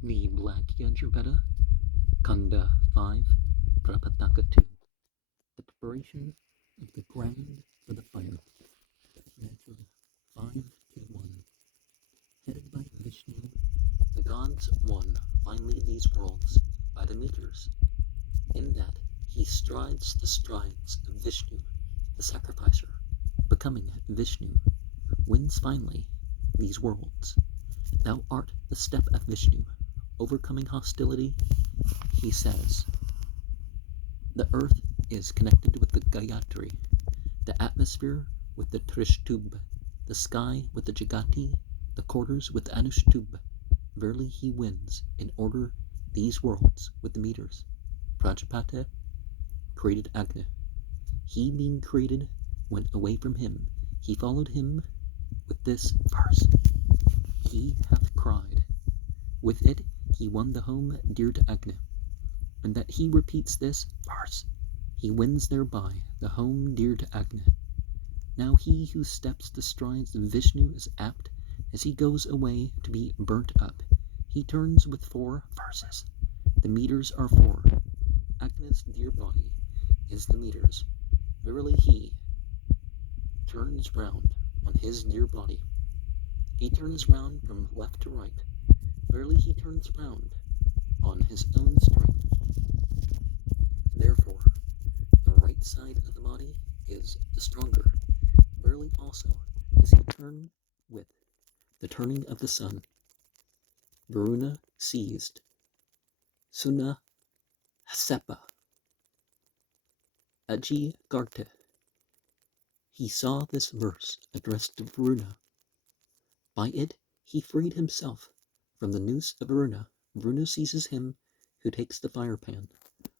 The Black Yajurveda, Kanda 5, Prapathaka 2. The preparation of the ground for the fire. Mantra 521. Headed by Vishnu, the gods won finally these worlds by the meters, in that he strides the strides of Vishnu, the sacrificer, becoming Vishnu, wins finally these worlds. Thou art the step of Vishnu, overcoming hostility, he says. The earth is connected with the Gayatri, the atmosphere with the Trishtubh, the sky with the Jagati, the quarters with the Anushtubh. Verily he wins in order these worlds with the meters. Prajapati created Agni. He being created went away from him. He followed him with this verse. He hath cried. With it he won the home dear to Agni. And that he repeats this verse, he wins thereby the home dear to Agni. Now he who steps the strides of Vishnu is apt, as he goes away to be burnt up. He turns with 4 verses. The meters are 4. Agni's dear body is the meters. Verily he turns round on his dear body. He turns round from left to right. Verily he turns round on his own strength. Therefore, the right side of the body is the stronger. Verily also is he turned with the turning of the sun. Varuna seized. Suna Hasepa. Aji Garte. He saw this verse addressed to Varuna. By it he freed himself from the noose of Varuna. Varuna seizes him who takes the fire pan.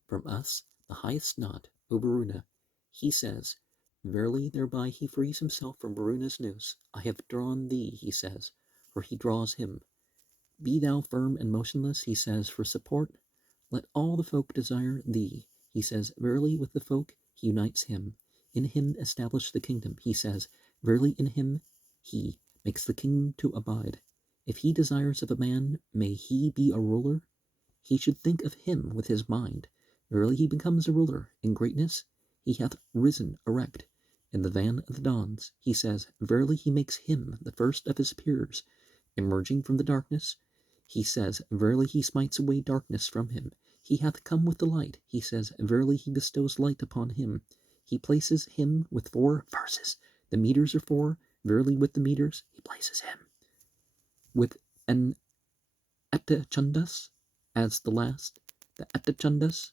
From us, the highest knot, O Varuna, he says, verily thereby he frees himself from Varuna's noose. I have drawn thee, he says, for he draws him. Be thou firm and motionless, he says, for support. Let all the folk desire thee, he says, verily with the folk he unites him. In him establish the kingdom, he says, verily in him he makes the kingdom to abide. If he desires of a man, may he be a ruler? He should think of him with his mind. Verily he becomes a ruler. In greatness he hath risen erect. In the van of the dawns, he says, verily he makes him the first of his peers. Emerging from the darkness, he says, verily he smites away darkness from him. He hath come with the light, he says, verily he bestows light upon him. He places him with 4 verses. The meters are 4, verily with the meters he places him. With an Atachandas as the last, the Atachandas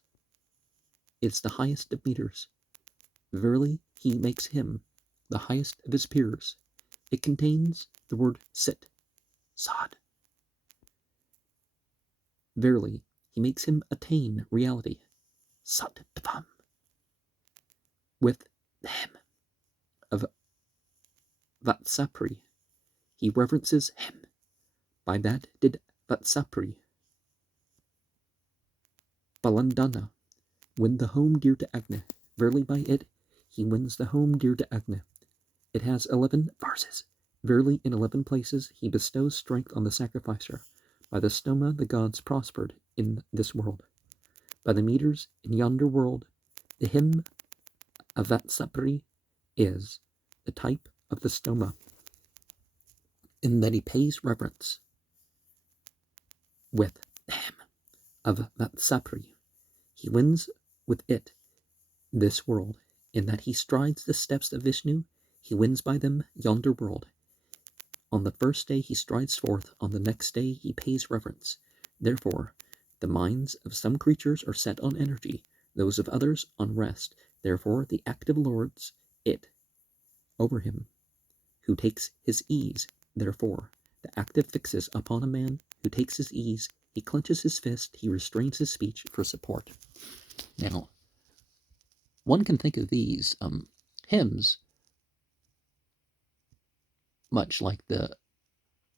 is the highest of meters. Verily he makes him the highest of his peers. It contains the word sit, sad. Verily he makes him attain reality, Sattvam. With the hymn of Vatsapri, he reverences him. By that did Vatsapri, Balandana, win the home dear to Agni. Verily by it he wins the home dear to Agni. It has 11 verses. Verily in 11 places he bestows strength on the sacrificer. By the stoma the gods prospered in this world. By the meters in yonder world, the hymn of Vatsapri is the type of the stoma, in that he pays reverence. With the hymn of Vatsapri, he wins with it this world, in that he strides the steps of Vishnu, he wins by them yonder world. On the first day he strides forth, on the next day he pays reverence. Therefore, the minds of some creatures are set on energy, those of others on rest. Therefore, the active lords it over him, who takes his ease. Therefore, the active fixes upon a man who takes his ease. He clenches his fist, he restrains his speech for support. Now, one can think of these hymns much like the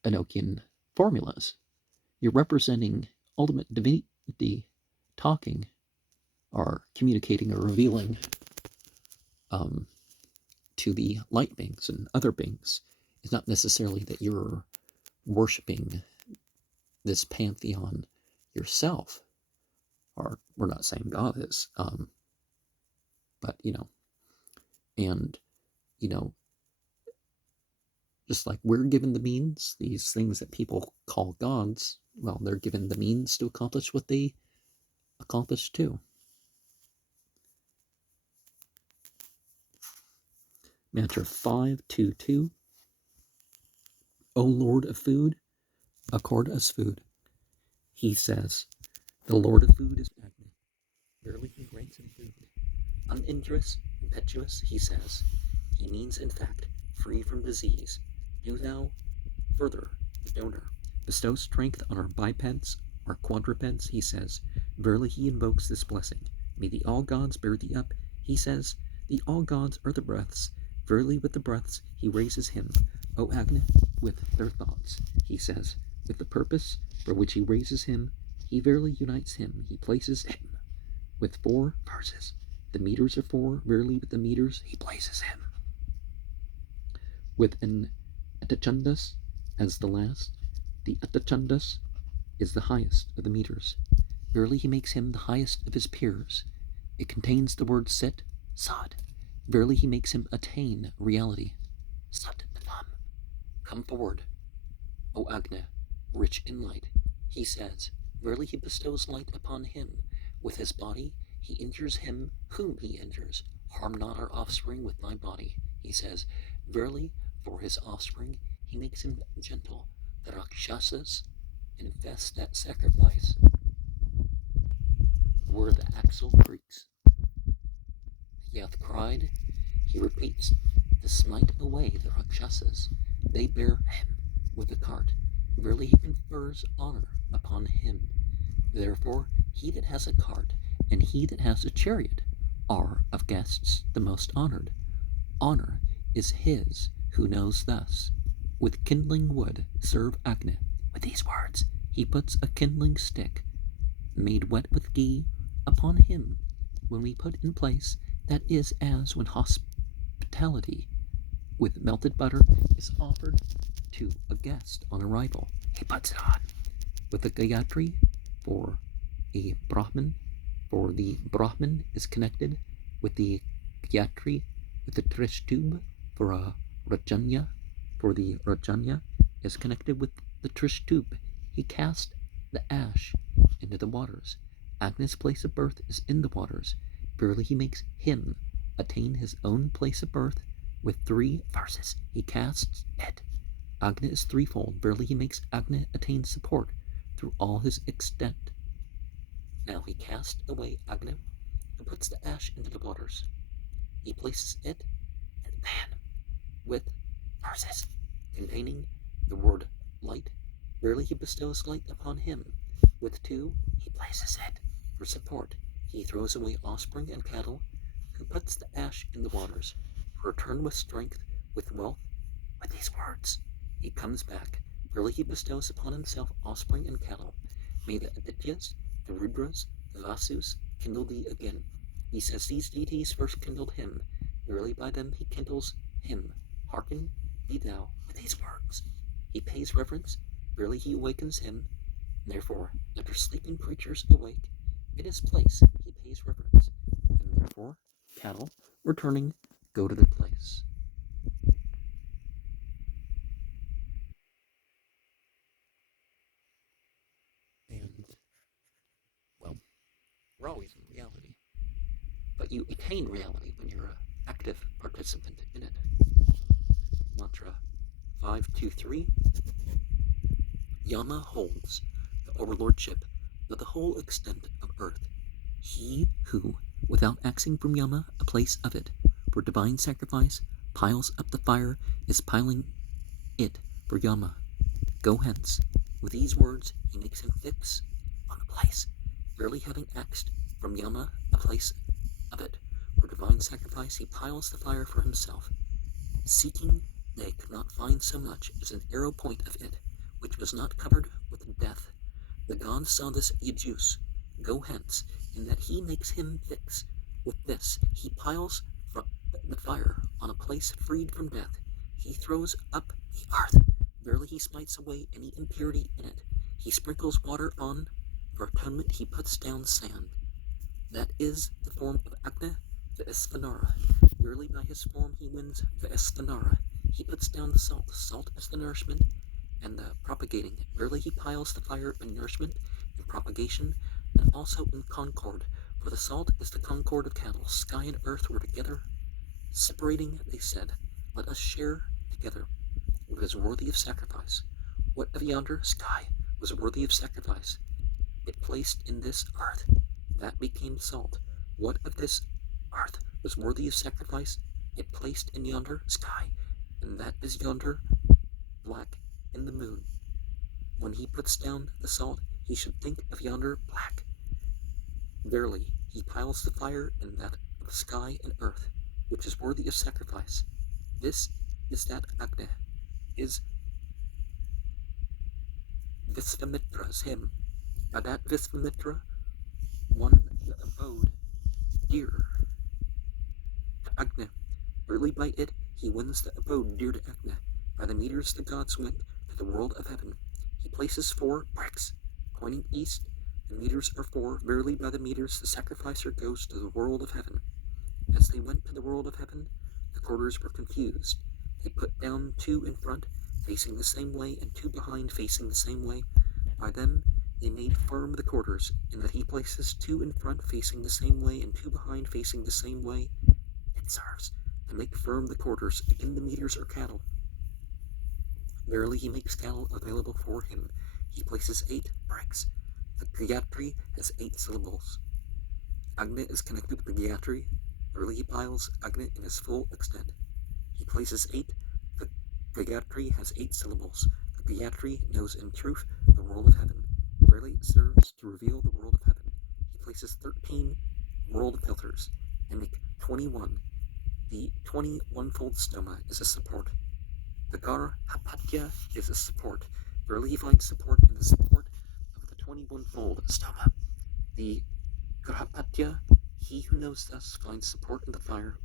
Enochian formulas. You're representing ultimate divinity talking or communicating or revealing to the light beings and other beings. It's not necessarily that you're worshiping this pantheon yourself, or we're not saying God is, but and just like we're given the means, these things that people call gods, well, they're given the means to accomplish what they accomplish too. Mantra 522. O Lord of food, accord us food. He says, the Lord of food is Agni. Verily he grants him food. Uninjurious, impetuous, he says. He means, in fact, free from disease. Do thou further, the donor, bestow strength on our bipeds, our quadrupeds, he says. Verily he invokes this blessing. May the all gods bear thee up, he says. The all gods are the breaths. Verily with the breaths he raises him. O Agni, with their thoughts, he says. With the purpose for which he raises him, he verily unites him. He places him with 4 verses. The meters are 4. Verily with the meters he places him. With an atachandas as the last, the atachandas is the highest of the meters. Verily he makes him the highest of his peers. It contains the word sit, sad. Verily he makes him attain reality. Sat nam. Come forward, O Agni, rich in light. He says, verily he bestows light upon him. With his body he injures him whom he injures. Harm not our offspring with thy body. He says, verily for his offspring he makes him gentle. The Rakshasas infest that sacrifice were the axle Greeks. He hath cried, he repeats, to smite away the Rakshasas. They bear him with a cart. Verily he confers honor upon him. Therefore he that has a cart and he that has a chariot are of guests the most honored. Honor is his who knows thus. With kindling wood serve Agni. With these words he puts a kindling stick, made wet with ghee, upon him. When we put in place, that is as when hospitality with melted butter is offered to a guest on arrival. He puts it on. With the Gayatri for a Brahmin, for the Brahmin is connected with the Gayatri, with the Trishtub for a Rajanya, for the Rajanya is connected with the Trishtub. He cast the ash into the waters. Agni's place of birth is in the waters. Verily he makes him attain his own place of birth. With 3 verses he casts it. Agni is threefold. Verily he makes Agni attain support through all his extent. Now he casts away Agni and puts the ash into the waters. He places it in the pan with verses containing the word light. Verily he bestows light upon him. With 2 he places it for support. He throws away offspring and cattle, who puts the ash in the waters. Return with strength, with wealth. With these words he comes back. Verily he bestows upon himself offspring and cattle. May the Adityas, the Rudras, the Vasus kindle thee again. He says these deities first kindled him. Verily by them he kindles him. Hearken be thou with these words. He pays reverence. Verily he awakens him. Therefore, after sleeping creatures awake, in his place he pays reverence. And therefore, cattle, returning, go to their place. And, well, we're always in reality. But you attain reality when you're an active participant in it. Mantra 523. Yama holds the overlordship of the whole extent of earth. He who, without axing from Yama a place of it, for divine sacrifice, piles up the fire, is piling it for Yama. Go hence. With these words he makes him fix on the place. Verily having axed from Yama a place of it, for divine sacrifice, he piles the fire for himself. Seeking, they could not find so much as an arrow point of it, which was not covered with death. The gods saw this Yajus go hence, in that he makes him fix. With this he piles the fire on a place freed from death. He throws up the earth. Verily he smites away any impurity in it. He sprinkles water on. For atonement he puts down sand. That is the form of Agni, the Esvanara. Verily by his form he wins the Esvanara. He puts down the salt. Salt is the nourishment and the propagating. Verily he piles the fire in nourishment and propagation, and also in concord. For the salt is the concord of cattle. Sky and earth were together. Separating, they said, let us share together. It was worthy of sacrifice. What of yonder sky was worthy of sacrifice? It placed in this earth, that became salt. What of this earth was worthy of sacrifice? It placed in yonder sky, and that is yonder black in the moon. When he puts down the salt, he should think of yonder black. Verily, he piles the fire in that of sky and earth, which is worthy of sacrifice. This is that Agni, is Visvamitra's hymn. By that Visvamitra won the abode dear to Agni. Early by it he wins the abode dear to Agni. By the meters the gods went to the world of heaven. He places 4 bricks, pointing east. The meters are 4. Verily by the meters the sacrificer goes to the world of heaven. As they went to the world of heaven, the quarters were confused. They put down 2 in front, facing the same way, and 2 behind, facing the same way. By them they made firm the quarters, in that he places 2 in front, facing the same way, and 2 behind, facing the same way. It serves to make firm the quarters. Again, the meters are cattle. Verily he makes cattle available for him. He places 8 bricks. The Gayatri has 8 syllables. Agni is connected with the Gayatri. Verily he piles Agni in his full extent. He places 8. The Gayatri has 8 syllables. The Gayatri knows in truth the world of heaven. Verily it serves to reveal the world of heaven. He places 13 world filters and make 21. The 21-fold stoma is a support. The Garhapatya is a support. Verily he finds support in the support of the 21-fold stoma. The Garhapatya, he who knows thus, finds support in the fire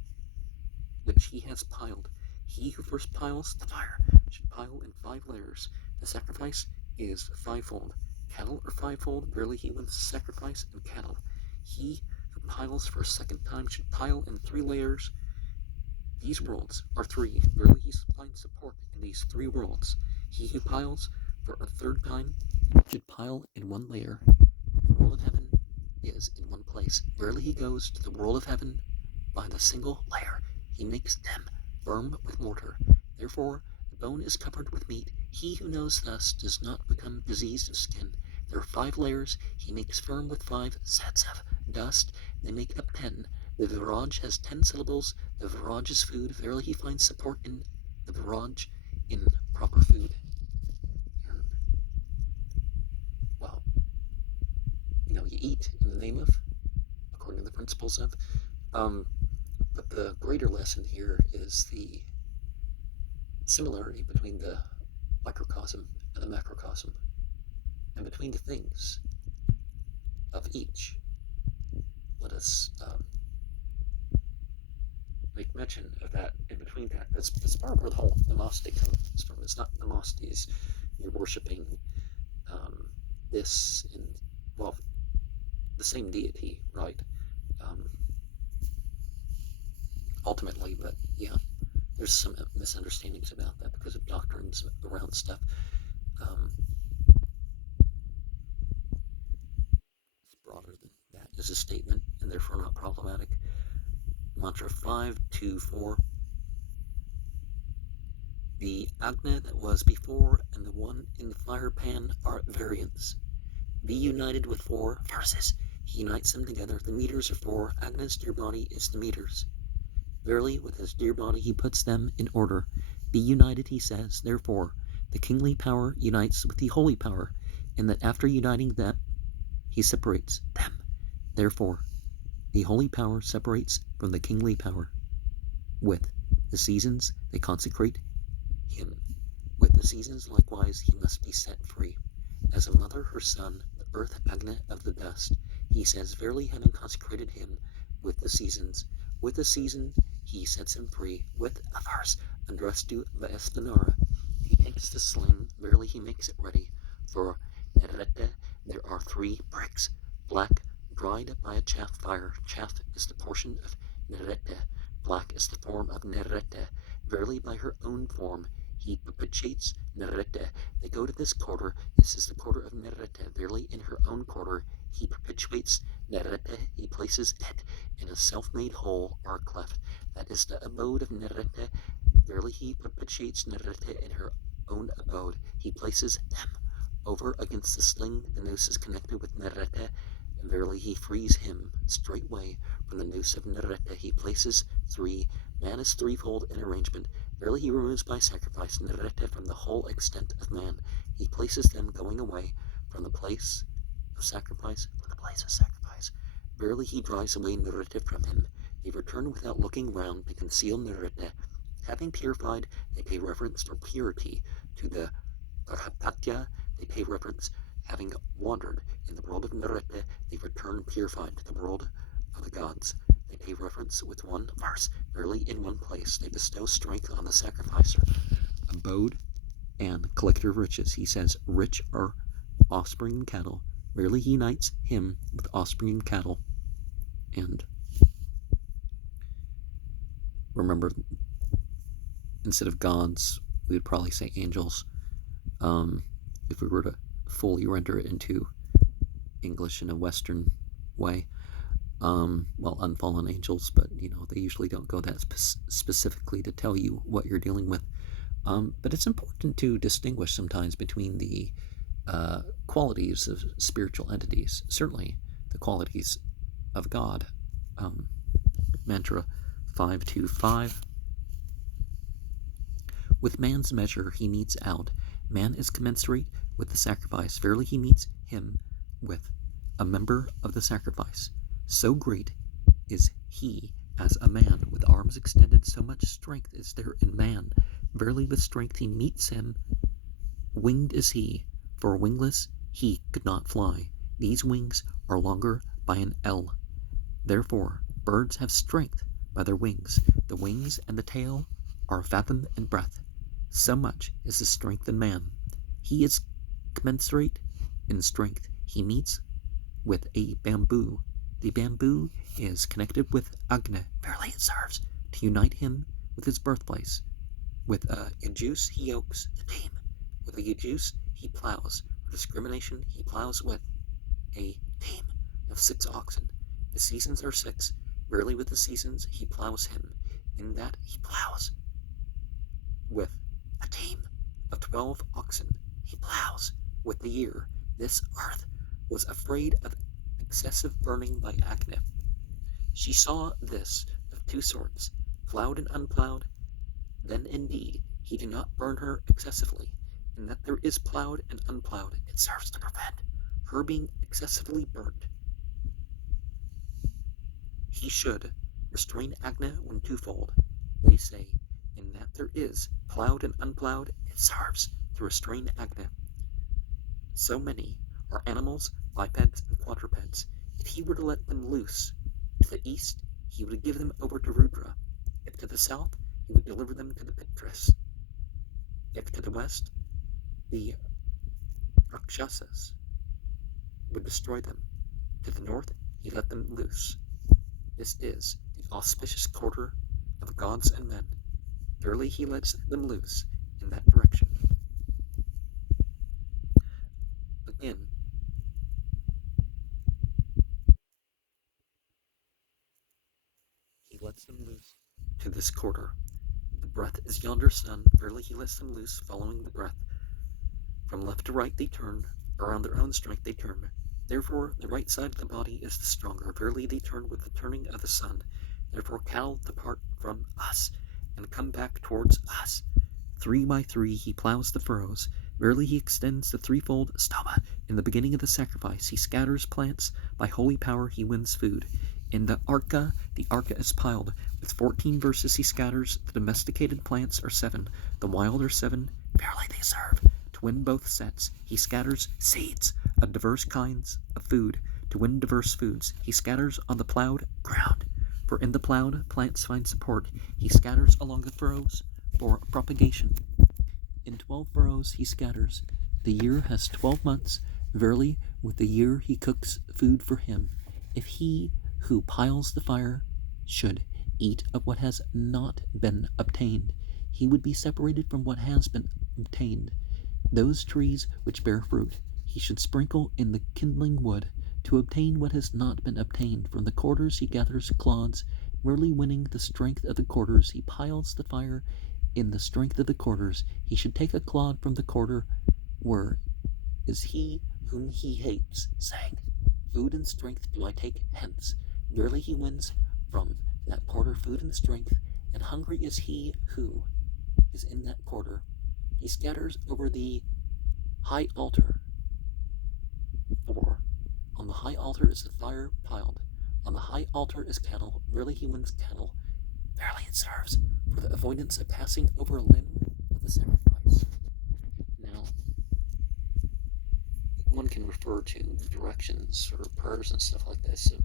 which he has piled. He who first piles the fire should pile in 5 layers. The sacrifice is 5-fold. Cattle are 5-fold. Verily he wins the sacrifice in cattle. He who piles for a second time should pile in 3 layers. These worlds are 3. Verily he finds support in these 3 worlds. He who piles for a third time should pile in 1 layer. The world of heaven is in 1 place. Verily he goes to the world of heaven by the single layer. He makes them firm with mortar. Therefore the bone is covered with meat. He who knows thus does not become diseased of skin. There are 5 layers. He makes firm with 5 sets of dust. They make up 10. The Viraj has 10 syllables. The Viraj is food. Verily he finds support in the Viraj in proper food. Well, you eat in the name of, according to the principles of. But the greater lesson here is the similarity between the microcosm and the macrocosm, and between the things of each. Let us make mention of that in between that. That's part of where the whole namaste comes from. It's not namastes. You're worshiping this in, well, the same deity, right? Ultimately, but yeah, there's some misunderstandings about that because of doctrines around stuff. It's broader than that as a statement, and therefore not problematic. Mantra 524. The Agni that was before and the one in the fire pan are at variance. Be united with 4 verses. He unites them together. The meters are 4. Agni's dear body is the meters. Verily, with his dear body he puts them in order. Be united, he says. Therefore, the kingly power unites with the holy power, in that after uniting them, he separates them. Therefore, the holy power separates from the kingly power. With the seasons, they consecrate him. With the seasons, likewise, he must be set free. As a mother her son, the earth Agni of the dust, he says, verily having consecrated him with the seasons, with the season he sets him free. With a verse addressed to Vaestanara, he takes the sling, verily he makes it ready for Nerete, there are 3 bricks, black, dried by a chaff fire. Chaff is the portion of Nerete. Black is the form of Nerete. Verily by her own form, he perpetuates Nerete. They go to this quarter. This is the quarter of Nerete. Verily in her own quarter, he perpetuates Nerete. He places it in a self-made hole or cleft. That is the abode of Nerete. Verily he perpetuates Nerete in her own abode. He places them over against the sling. The noose is connected with Nerete, and verily he frees him straightway from the noose of Nerete. He places 3. Man is threefold in arrangement. Verily he removes by sacrifice Nerete from the whole extent of man. He places them going away from the place of sacrifice, Verily he drives away Nerete from him. They return without looking round to conceal Nerete. Having purified, they pay reverence for purity to the Prapathaka. They pay reverence. Having wandered in the world of Nerete, they return purified to the world of the gods. They pay reverence with one verse. Verily in one place they bestow strength on the sacrificer, abode, and collector of riches. He says, rich are offspring and cattle. Verily he unites him with offspring and cattle. And remember, instead of gods, we would probably say angels. If we were to fully render it into English in a Western way. Well, unfallen angels, but they usually don't go that specifically to tell you what you're dealing with. But it's important to distinguish sometimes between the qualities of spiritual entities. Certainly, the qualities of God. Mantra 525. With man's measure he meets out. Man is commensurate with the sacrifice. Verily he meets him with a member of the sacrifice. So great is he as a man, with arms extended, so much strength is there in man. Verily with strength he meets him. Winged is he, for wingless he could not fly. These wings are longer by an ell. Therefore birds have strength by their wings. The wings and the tail are a fathom in breadth. So much is the strength in man. He is commensurate in strength. He meets with a bamboo. The bamboo is connected with Agni. Verily it serves to unite him with his birthplace. With a Yajus he yokes the team. With a Yajus he plows. For discrimination he plows with a team of 6 oxen. The seasons are 6. Verily with the seasons he plows him. In that he plows with a team of 12 oxen. He plows with the year. This earth was afraid of excessive burning by Agni. She saw this of 2 sorts, plowed and unplowed. Then indeed he did not burn her excessively. In that there is plowed and unplowed, it serves to prevent her being excessively burnt. He should restrain Agni when twofold. They say, in that there is plowed and unplowed, it serves to restrain Agni. So many are animals, bipeds, and quadrupeds. If he were to let them loose to the east, he would give them over to Rudra. If to the south, he would deliver them to the Pitris. If to the west, the Rakshasas would destroy them. To the north, he let them loose. This is the auspicious quarter of the gods and men. Verily he lets them loose in that direction. Again, he lets them loose to this quarter. The breath is yonder sun. Verily he lets them loose, following the breath. From left to right they turn, around their own strength they turn. Therefore the right side of the body is the stronger. Verily they turn with the turning of the sun. Therefore cattle depart from us, and come back towards us. 3 by 3 he plows the furrows. Verily he extends the threefold stoma. In the beginning of the sacrifice he scatters plants. By holy power he wins food. In the arka is piled. With 14 verses he scatters. The domesticated plants are 7. The wild are 7. Verily they serve to win both sets. He scatters seeds of diverse kinds of food to win diverse foods. He scatters on the plowed ground. For in the plowed plants find support. He scatters along the furrows for propagation. In 12 furrows he scatters. The year has 12 months, Verily, with the year he cooks food for him. If he who piles the fire should eat of what has not been obtained, he would be separated from what has been obtained. Those trees which bear fruit, he should sprinkle in the kindling wood, to obtain what has not been obtained. From the quarters he gathers clods, merely winning the strength of the quarters. He piles the fire in the strength of the quarters. He should take a clod from the quarter where is he whom he hates, saying, Food and strength do I take hence. Verily he wins from that quarter food and strength, and hungry is he who is in that quarter. He scatters over the high altar. For on the high altar is the fire piled. On the high altar is cattle. Verily he wins cattle. Verily it serves for the avoidance of passing over a limb of the sacrifice. Now, one can refer to directions or prayers and stuff like this. So,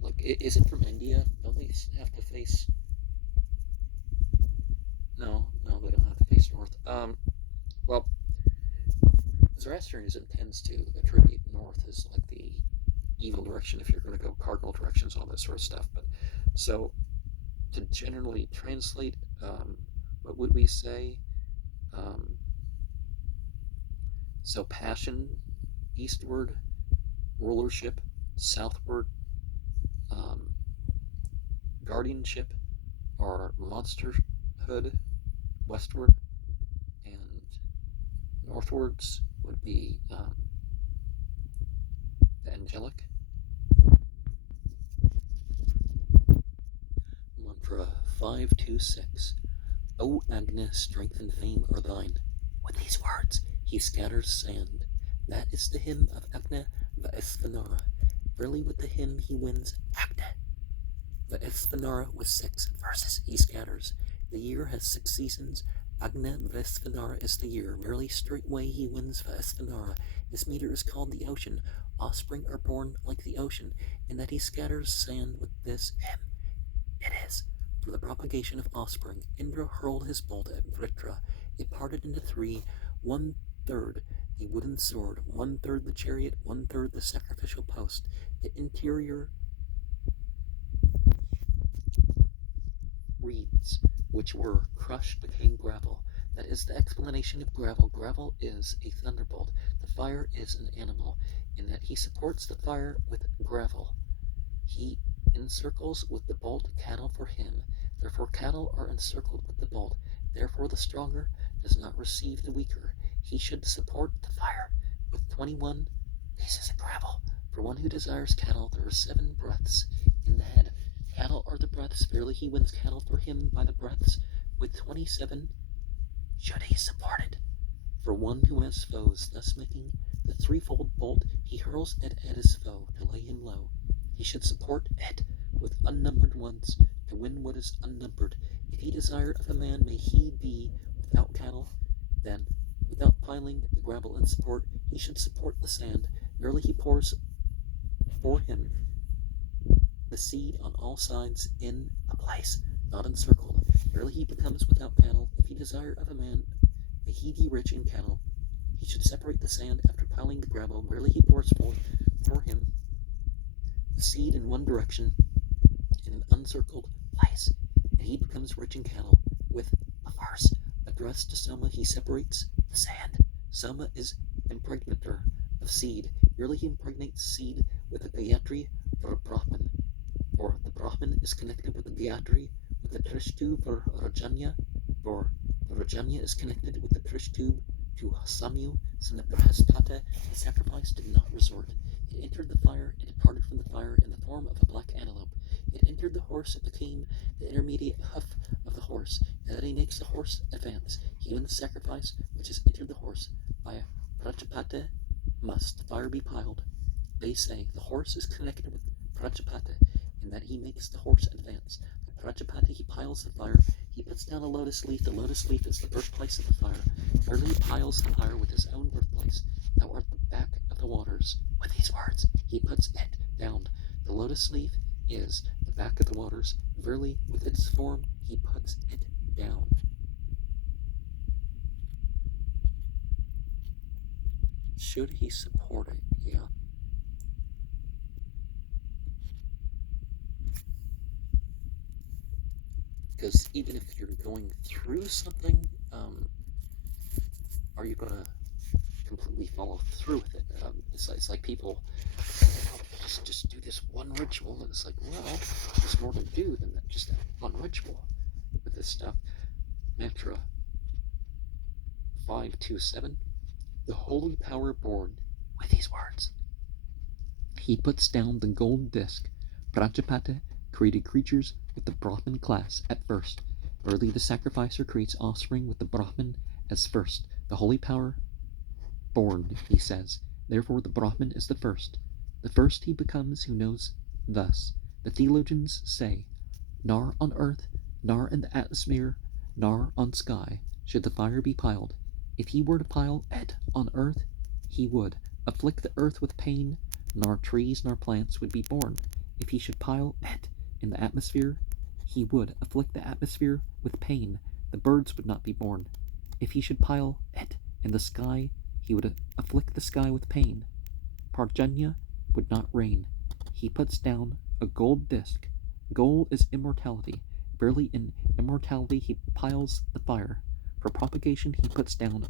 like, is it from India? Don't they have to face? No, they don't have to face north. Well, Zoroastrianism tends to attribute north as like the evil direction if you're going to go cardinal directions, all that sort of stuff. But so to generally translate, what would we say? So passion, eastward, rulership, southward, guardianship, or monsterhood, westward, and northwards would be the angelic. Mantra 526. O Agnes, strength and fame are thine. With these words he scatters sand. That is the hymn of Agna Vaisvanara. Verily with the hymn he wins Agna Vaisvanara with 6 verses he scatters. The year has 6 seasons. Agna Vaisvanara is the year. Verily straightway he wins Vaisvanara. This meter is called the ocean. Offspring are born like the ocean, in that he scatters sand with this hymn. It is for the propagation of offspring. Indra hurled his bolt at Vritra. It parted into 3, 1/3 the wooden sword, 1/3 the chariot, 1/3 the sacrificial post. The interior reeds, which were crushed, became gravel. That is the explanation of gravel. Gravel is a thunderbolt. The fire is an animal, in that he supports the fire with gravel. He encircles with the bolt cattle for him. Therefore cattle are encircled with the bolt. Therefore the stronger does not receive the weaker. He should support the fire with 21 pieces of gravel. For one who desires cattle, there are 7 breaths in the head. Cattle are the breaths. Verily he wins cattle for him by the breaths. With 27 should he support it. For one who has foes, thus making the threefold bolt, he hurls it at his foe to lay him low. He should support it with unnumbered ones to win what is unnumbered. If he desire of a man, may he be without cattle. Then, without piling the gravel in support, he should support the sand. Verily he pours for him the seed on all sides in a place, not encircled. Verily he becomes without cattle. If he desire of a man, may he be rich in cattle. He should separate the sand after piling the gravel. Verily he pours forth for him the seed in one direction in an uncircled place, and he becomes rich in cattle. With a verse addressed to Soma, he separates the sand. Soma is impregnator of seed. Verily he impregnates seed with the Gayatri for a Brahman. For the Brahman is connected with the Gayatri, with the Trishtu for Rajanya, for the Rajanya is connected with the Trishtu to Samu, so that Prapathaka, the sacrifice, did not resort. It entered the fire, it departed from the fire in the form of a black antelope. It entered the horse, it became the intermediate hoof of the horse, and that he makes the horse advance. He wins the sacrifice, which has entered the horse. By a Prajapata must the fire be piled. They say the horse is connected with Prajapata, in that he makes the horse advance. By Prajapata he piles the fire. He puts down a lotus leaf. The lotus leaf is the birthplace of the fire. Verily he piles the fire with his own birthplace. Thou art the back of the waters. With these words he puts it down. The lotus leaf is the back of the waters. Verily with its form he puts it down. Should he support it? Yeah. Because even if you're going through something, are you gonna completely follow through with it? It's like people just do this one ritual, and it's like, well, there's more to do than just that one ritual with this stuff. Mantra 527. The holy power born with these words. He puts down the gold disc. Prajapata created creatures with the Brahman class at first. Early the sacrificer creates offspring with the Brahman as first. The holy power born, he says. Therefore the Brahman is the first. The first he becomes who knows thus. The theologians say, Nar on earth, nar in the atmosphere, nar on sky, should the fire be piled. If he were to pile it on earth, he would afflict the earth with pain, nor trees nor plants would be born. If he should pile it in the atmosphere, he would afflict the atmosphere with pain. The birds would not be born. If he should pile it in the sky, he would afflict the sky with pain. Parjanya would not rain. He puts down a gold disc. Gold is immortality. Barely in immortality he piles the fire. For propagation he puts down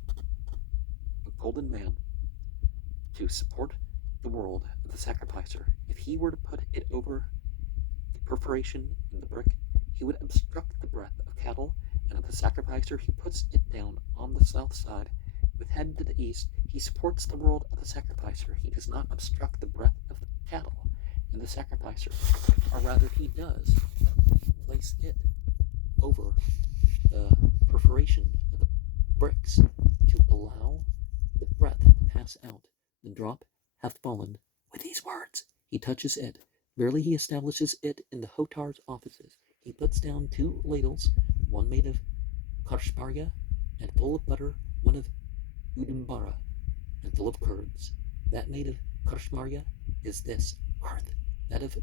a golden man to support the world of the sacrificer. If he were to put it over the perforation in the brick, he would obstruct the breath of cattle, and of the sacrificer he puts it down on the south side. With head to the east, he supports the world of the sacrificer. He does not obstruct the breath of the cattle and the sacrificer, or rather he does place it over the perforation of the bricks to allow the breath to pass out. The drop hath fallen. With these words, he touches it. Verily he establishes it in the Hotar's offices. He puts down 2 ladles, one made of karshmarya and full of butter, one of udumbara and full of curds. That made of karshmarya is this earth. That of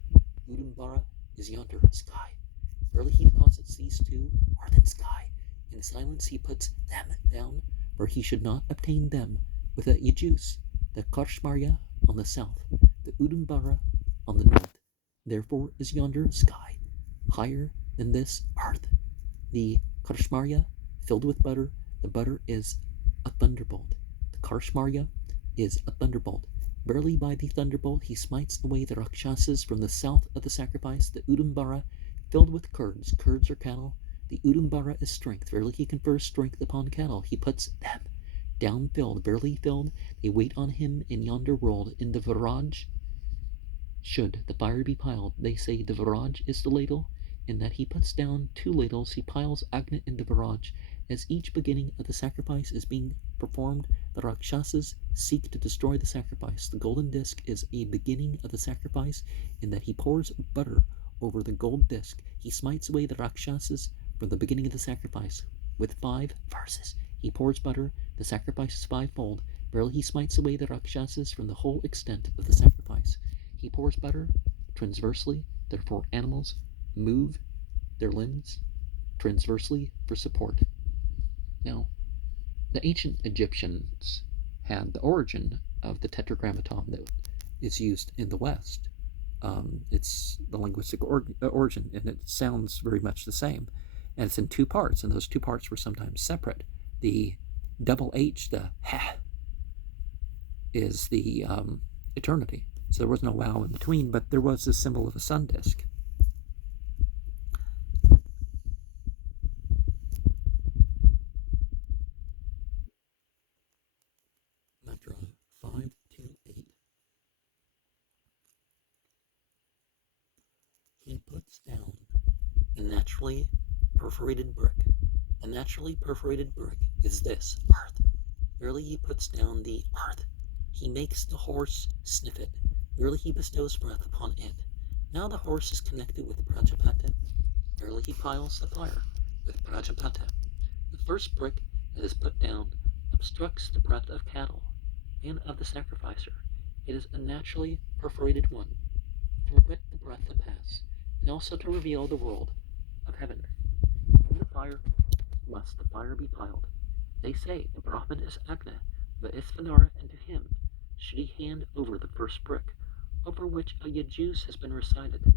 udumbara is yonder sky. Early he deposits these 2, earth and sky. In silence he puts them down, for he should not obtain them with a yajus. The karshmarya on the south, the udumbara on the north. Therefore is yonder sky higher than this earth. The karshmarya filled with butter, the butter is a thunderbolt. The karshmarya is a thunderbolt. Barely by the thunderbolt he smites away the rakshasas from the south of the sacrifice. The udumbara filled with curds. Curds are cattle. The udumbara is strength. Verily he confers strength upon cattle. He puts them down filled, barely filled. They wait on him in yonder world. In the Viraj, should the fire be piled, they say the Viraj is the ladle, in that he puts down 2 ladles. He piles Agni in the Viraj. As each beginning of the sacrifice is being performed, the Rakshasas seek to destroy the sacrifice. The golden disc is a beginning of the sacrifice, in that he pours butter over the gold disc. He smites away the Rakshasas from the beginning of the sacrifice. With 5 verses, he pours butter. The sacrifice is 5-fold. Barely he smites away the Rakshasas from the whole extent of the sacrifice. He pours butter transversely, therefore animals move their limbs transversely for support. Now, the ancient Egyptians had the origin of the tetragrammaton that is used in the West. It's the linguistic origin, and it sounds very much the same. And it's in 2 parts, and those 2 parts were sometimes separate. The double H, the ha, is the eternity. So there was no vowel in between, but there was the symbol of a sun disk. Mantra 528. He puts down a naturally perforated brick. A naturally perforated brick is this earth. Verily he puts down the earth. He makes the horse sniff it. Verily he bestows breath upon it. Now the horse is connected with Prajapata. Verily he piles the fire with Prajapata. The first brick that is put down obstructs the breath of cattle and of the sacrificer. It is a naturally perforated one, to permit the breath to pass, and also to reveal the world of heaven. In the fire must the fire be piled. They say the Brahman is Agna, the Isvanara, and to him should he hand over the first brick, over which a yajus has been recited.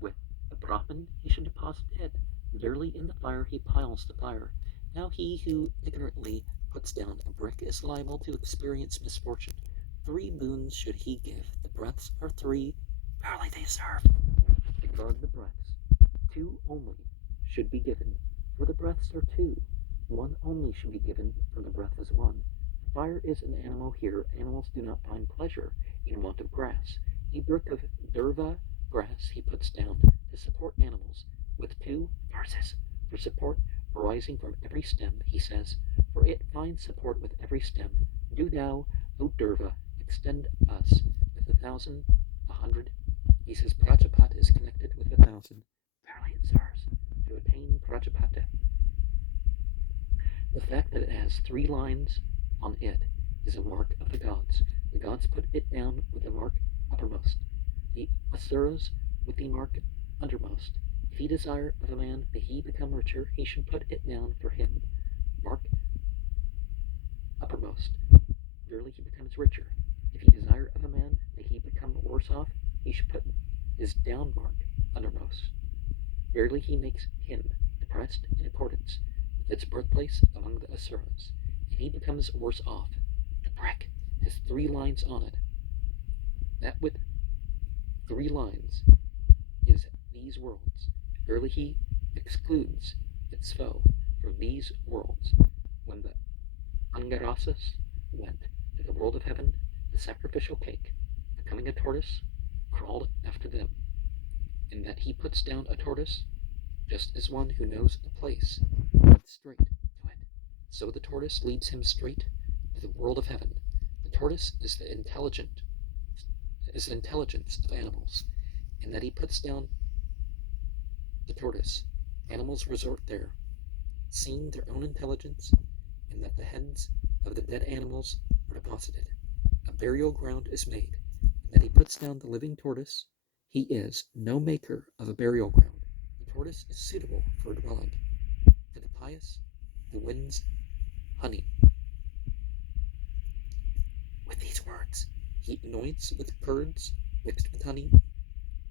With a Brahmin he should deposit it. Verily in the fire he piles the fire. Now he who ignorantly puts down a brick is liable to experience misfortune. 3 boons should he give. The breaths are 3. Verily they serve to guard the breaths. 2 only should be given, for the breaths are 2. 1 only should be given, for the breath is 1. Fire is an animal here. Animals do not find pleasure in want of grass. A brick of durva grass he puts down to support animals, with 2 verses for support arising from every stem, he says, for it finds support with every stem. Do thou, O durva, extend us with 1,000, 100. He says Prajapata is connected with 1,000. Verily it serves to attain Prajapata. The fact that it has 3 lines on it is a mark of the gods. The gods put it down with the mark uppermost, the asuras with the mark undermost. If he desire of a man may he become richer, he should put it down for him, mark uppermost. Verily he becomes richer. If he desire of a man may he become worse off, he should put his down mark undermost. Verily he makes him depressed in accordance with its birthplace among the asuras, and he becomes worse off. The brick has 3 lines on it. That with 3 lines is these worlds. Verily he excludes its foe from these worlds. When the Angarasas went to the world of heaven, the sacrificial cake, becoming a tortoise, crawled after them, in that he puts down a tortoise, just as one who knows a place leads straight to it. So the tortoise leads him straight to the world of heaven. The tortoise is the intelligence of animals, in that he puts down the tortoise. Animals resort there, seeing their own intelligence, and that the heads of the dead animals are deposited. A burial ground is made, and that he puts down the living tortoise. He is no maker of a burial ground. The tortoise is suitable for a dwelling. To the pious, the winds honey. With these words, he anoints with curds mixed with honey.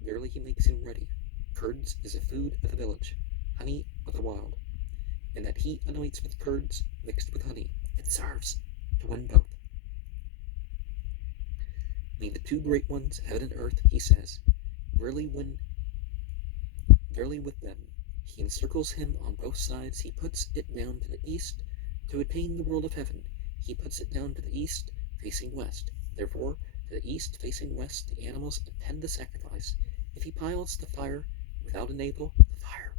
Verily he makes him ready. Curds is a food of the village, honey of the wild. And that he anoints with curds mixed with honey, it serves to win both. May the 2 great ones, heaven and earth, he says, verily with them, he encircles him on both sides. He puts it down to the east to attain the world of heaven. He puts it down to the east, facing west. Therefore, to the east, facing west, the animals attend the sacrifice. If he piles the fire without a navel, the fire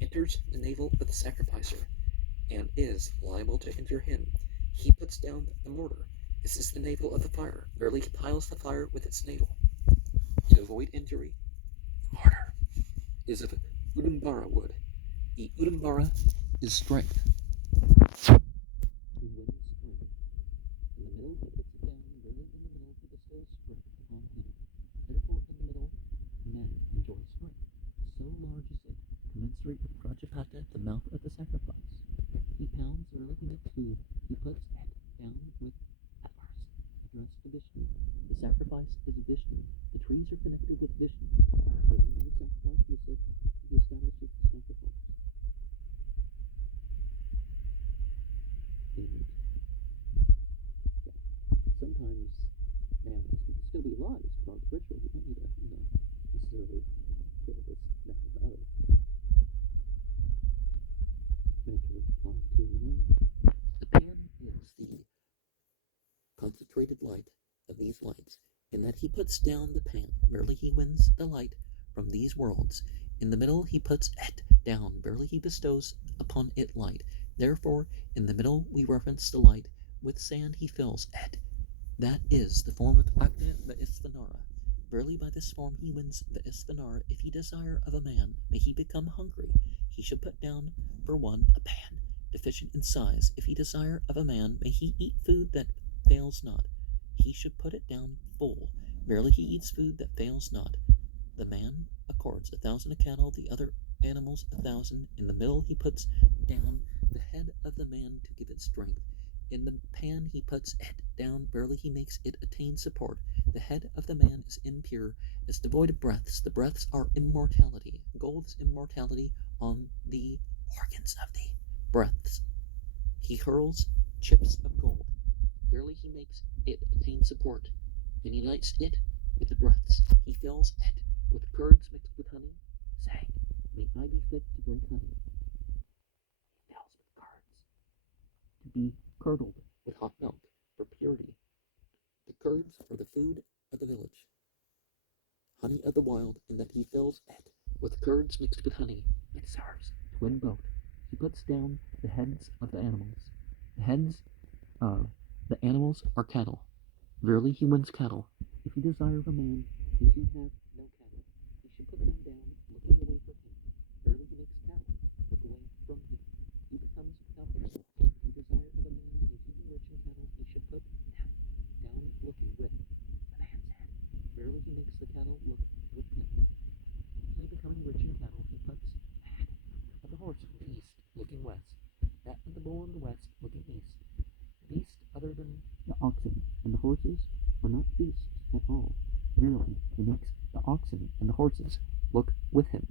enters the navel of the sacrificer, and is liable to enter him. He puts down the mortar. This is the navel of the fire. Verily he piles the fire with its navel. To avoid injury, the mortar is of Udambara wood. The Udambara is strength. He wins strength. In the middle he puts it down, verily in the middle he bestows strength upon him. Therefore in the middle men enjoy strength. So large is it, commensurate with Prajapata, the mouth of the sacrifice. He pounds, verily he makes food. He puts it down with Atmars, addressed to Vishnu. The sacrifice is Vishnu. The trees are connected with Vishnu. For in the sacrifice he said he establishes the sacrifice. And sometimes animals can still be alive as part of the ritual. You don't need to, necessarily kill this, that, and the other. Mentor 529. The pan is the concentrated light of these lights, in that he puts down the pan. Verily he wins the light from these worlds. In the middle he puts it down. Verily he bestows upon it light. Therefore, in the middle we reference the light. With sand he fills it. That is the form of Agnya Vaisvanara. Verily by this form he wins the Isvanara. If he desire of a man, may he become hungry. He should put down for 1 a pan, deficient in size. If he desire of a man, may he eat food that fails not. He should put it down full. Verily he eats food that fails not. The man accords 1,000 a cattle, the other animals 1,000. In the middle he puts down the head of the man to give it strength. In the pan he puts it down, barely he makes it attain support. The head of the man is impure, is devoid of breaths. The breaths are immortality. Gold is immortality on the organs of the breaths. He hurls chips of gold. Barely he makes it attain support. Then he lights it with the breaths. He fills it with curds mixed with honey, saying, May I be fit to drink honey. He fills with curds to be curdled with hot milk for purity. The curds are the food of the village, honey of the wild, in that he fills it with curds mixed with honey. It serves to win both. He puts down the heads of the animals. The animals are cattle. Verily he wins cattle. If he desire a man, if he have no cattle, he should put them down, looking away from him. Verily he makes cattle look away from him. He becomes without cattle. If he desire of a man, if he be rich in cattle, he should put them down, looking with the man's head. Verily he makes the cattle look with him. He becoming rich in cattle, he puts the head of the horse from the east, looking west, that of the bull in the west, looking east. The beast other than the oxen and the horses are not beasts at all. Verily, he makes the oxen and the horses look with him.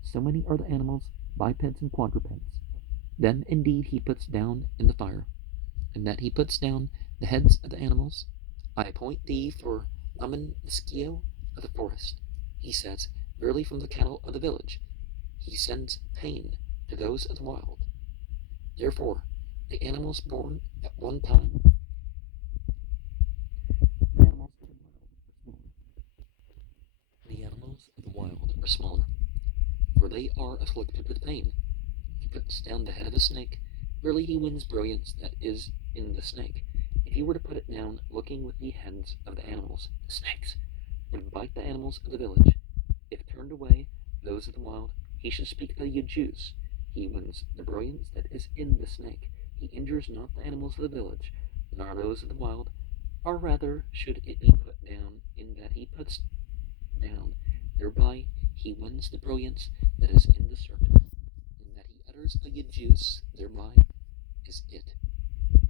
So many are the animals, bipeds and quadrupeds. Then indeed he puts down in the fire, and that he puts down the heads of the animals. I appoint thee for Laman Mosquito of the forest. He says, Verily from the cattle of the village he sends pain to those of the wild. Therefore, the animals born at one time, the animals of the wild are smaller, for they are afflicted with pain. He puts down the head of a snake. Verily he wins brilliance that is in the snake. If he were to put it down, looking with the heads of the animals, the snakes would bite the animals of the village. If turned away those of the wild, he should speak of Yajurveda. He wins the brilliance that is in the snake. He injures not the animals of the village, nor those of the wild, or rather should it be put down, in that he puts down, thereby he wins the brilliance that is in the serpent, in that he utters a Yajurveda, thereby is it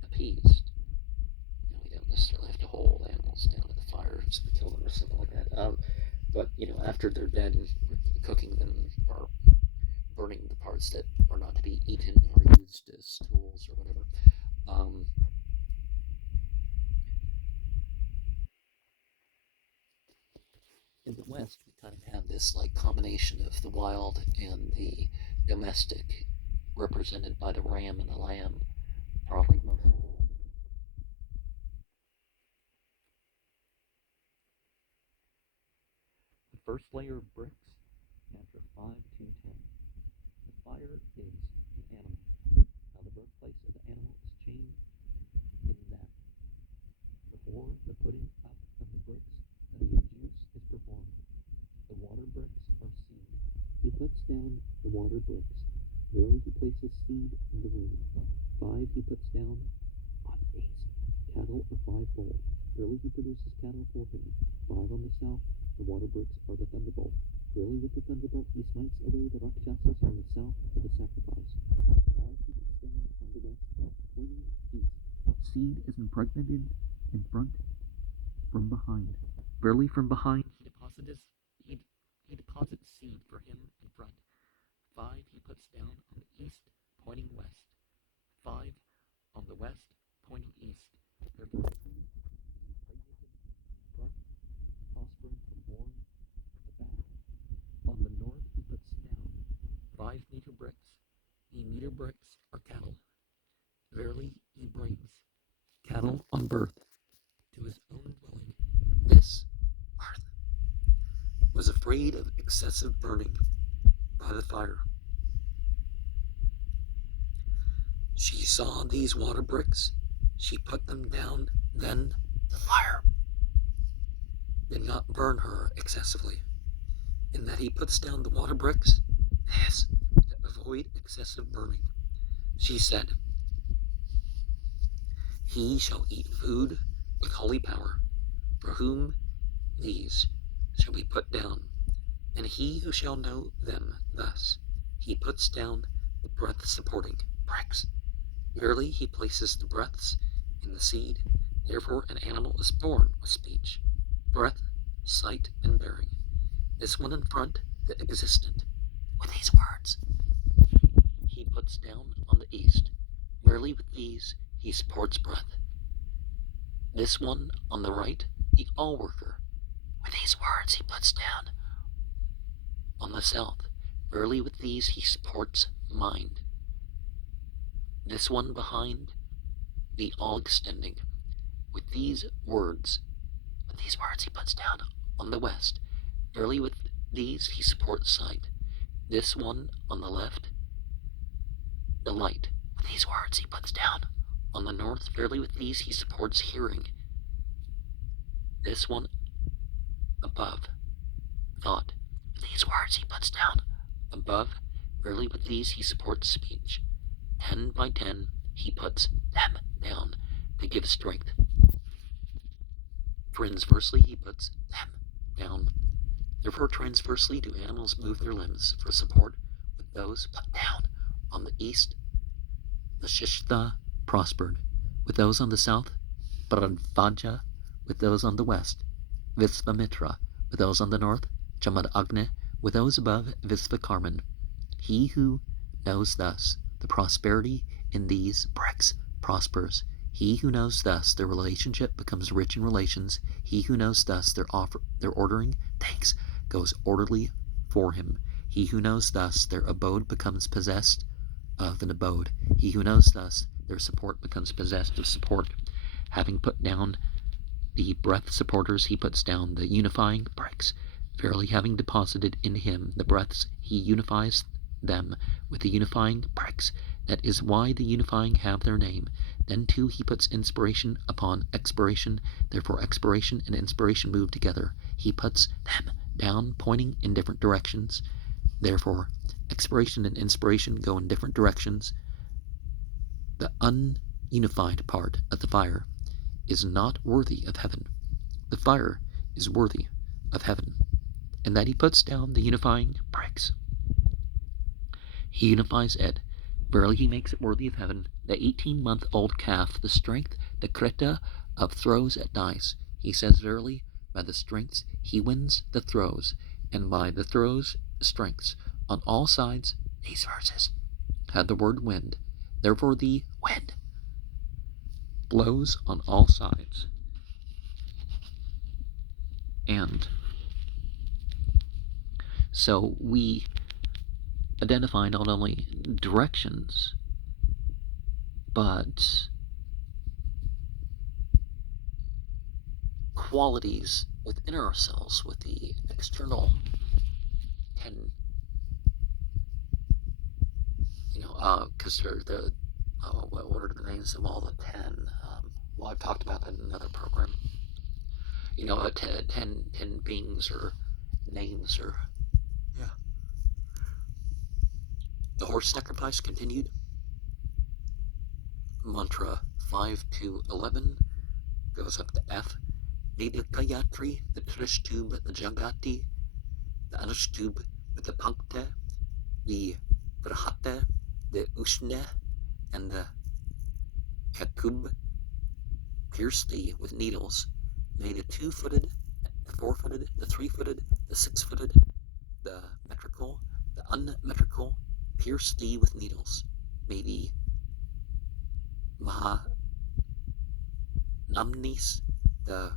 appeased. Now we don't necessarily have to hold animals down at the fire so we kill them or something like that. But after they're dead, cooking them or burning the parts that are not to be eaten or used as tools or whatever. In the West, we kind of have this combination of the wild and the domestic, represented by the ram and the lamb, probably mostly. The first layer of bricks, chapter 5 to 10. The fire is the animal. Now the birthplace of the animal is changed in that before the putting up of the bricks, the juice is performed. The water bricks are seed. He puts down the water bricks. Verily he places seed in the womb. 5 he puts down on the east. Cattle are 5-fold. Verily he produces cattle for him. 5 on the south. The water bricks are the thunderbolt. Verily with the thunderbolt he smites away the Rakshasas on the south of the sacrifice. 5 he puts down on the west, pointing east. Seed is impregnated in front from behind. Verily from behind he deposits seed for him in front. 5 he puts down on the east, pointing west. 5 on the west, pointing east. Therefore seed is impregnated in front, offspring from born at the back. On the north he puts down 5 meter bricks. The meter bricks are cattle. Verily he brings cattle on birth to his own dwelling. This earth was afraid of excessive burning by the fire. She saw these water bricks. She put them down. Then the fire did not burn her excessively, in that he puts down the water bricks. This to avoid excessive burning. She said, He shall eat food with holy power, for whom these shall be put down, and he who shall know them thus, he puts down the breath-supporting bricks. Verily he places the breaths in the seed. Therefore, an animal is born with speech, breath, sight, and bearing. This one in front, the existent. With these words, he puts down on the east. Merely with these, he supports breath. This one on the right, the all-worker. With these words, he puts down on the south. Merely with these, he supports mind. This one behind, the all-extending. With these words, he puts down on the west. Merely with these, he supports sight. This one on the left, the light. With these words, he puts down on the north. Merely with these, he supports hearing. This one above, thought. With these words, he puts down above. Merely with these, he supports speech. 10 by 10, he puts them down to give strength. Transversely, he puts them down. Therefore, transversely do animals move their limbs for support, with those put down. On the east, the Shishta prospered. With those on the south, Prapathaka. With those on the west, Visvamitra. With those on the north, Jamadagni. With those above, Visvakarman. He who knows thus the prosperity in these bricks prospers. He who knows thus their relationship becomes rich in relations. He who knows thus their ordering things goes orderly for him. He who knows thus their abode becomes possessed of an abode. He who knows thus their support becomes possessed of support. Having put down the breath supporters, he puts down the unifying bricks. Verily, having deposited in him the breaths, he unifies them with the unifying bricks. That is why the unifying have their name. Then too he puts inspiration upon expiration. Therefore expiration and inspiration move together. He puts them down, pointing in different directions. Therefore expiration and inspiration go in different directions. The ununified part of the fire is not worthy of heaven. The fire is worthy of heaven, and that he puts down the unifying bricks. He unifies it. Verily he makes it worthy of heaven. The 18-month-old calf, the strength, the krita of throws at dice. He says, verily, by the strengths he wins the throws, and by the throws strengths. On all sides, these verses have the word wind. Therefore the wind blows on all sides. And so we identify not only directions, but qualities within ourselves with the external 10, because they're what are the names of all the 10? Well, I've talked about that in another program. 10 beings or names or, yeah. The horse sacrifice continued. Mantra 5 to 11 goes up to F. Nidikayatri, the Trishtub, the Jagati, the Anushtub, the Pankta, the Vrahata, the Ushna, and the Kakub pierce thee with needles. May the 2-footed, the 4-footed, the 3-footed, the 6-footed, the metrical, the unmetrical pierce thee with needles. May the Mahanamnis, the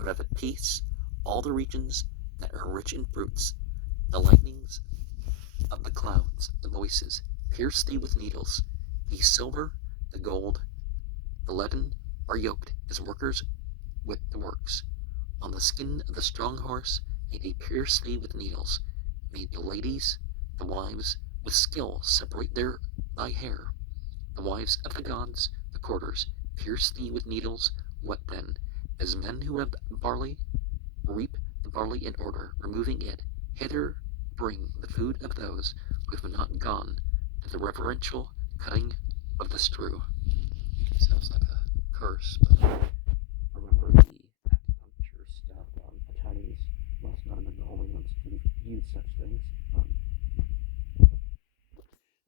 Revatis, all the regions that are rich in fruits, the lightnings of the clouds, the voices, pierce thee with needles. The silver, the gold, the leaden are yoked as workers with the works. On the skin of the strong horse may they pierce thee with needles. May the ladies, the wives, with skill separate thy hair. The wives of the gods, the courters, pierce thee with needles. What then? As men who have barley reap the barley in order, removing it, hither bring the food of those who have not gone to the reverential cutting of the straw. Sounds like a curse, but remember the acupuncture stuff. The Chinese must not have been the only ones who used such things.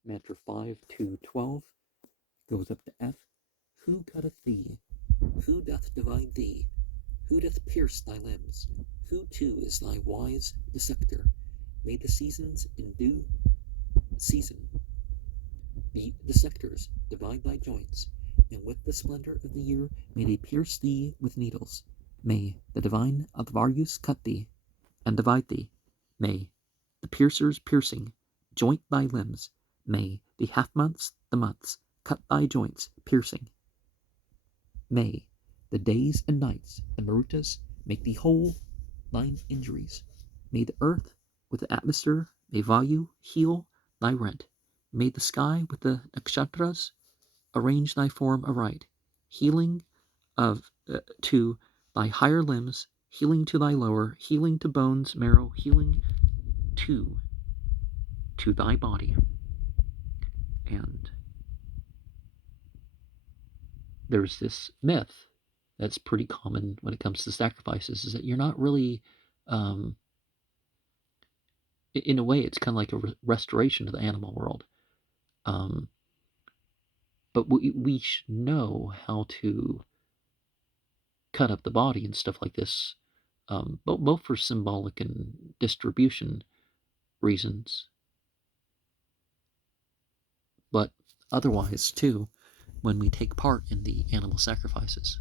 Mantra 5 to 12 goes up to F. Who cutteth thee? Who doth divide thee? Who doth pierce thy limbs? Who too is thy wise dissector? May the seasons in due season, the dissectors divide thy joints, and with the splendor of the year may they pierce thee with needles. May the divine of Varyus cut thee, and divide thee. May the piercers piercing joint thy limbs. May the half-months, the months, cut thy joints, piercing. May the days and nights, the marutas, make thee whole thine injuries. May the earth with the atmosphere, may Vayu heal thy rent. May the sky with the nakshatras arrange thy form aright, healing to thy higher limbs, healing to thy lower, healing to bones, marrow, healing to thy body. And there's this myth that's pretty common when it comes to sacrifices, is that you're not really, in a way, it's kind of like a restoration to the animal world. But we should know how to cut up the body and stuff like this, both for symbolic and distribution reasons, but otherwise too, when we take part in the animal sacrifices.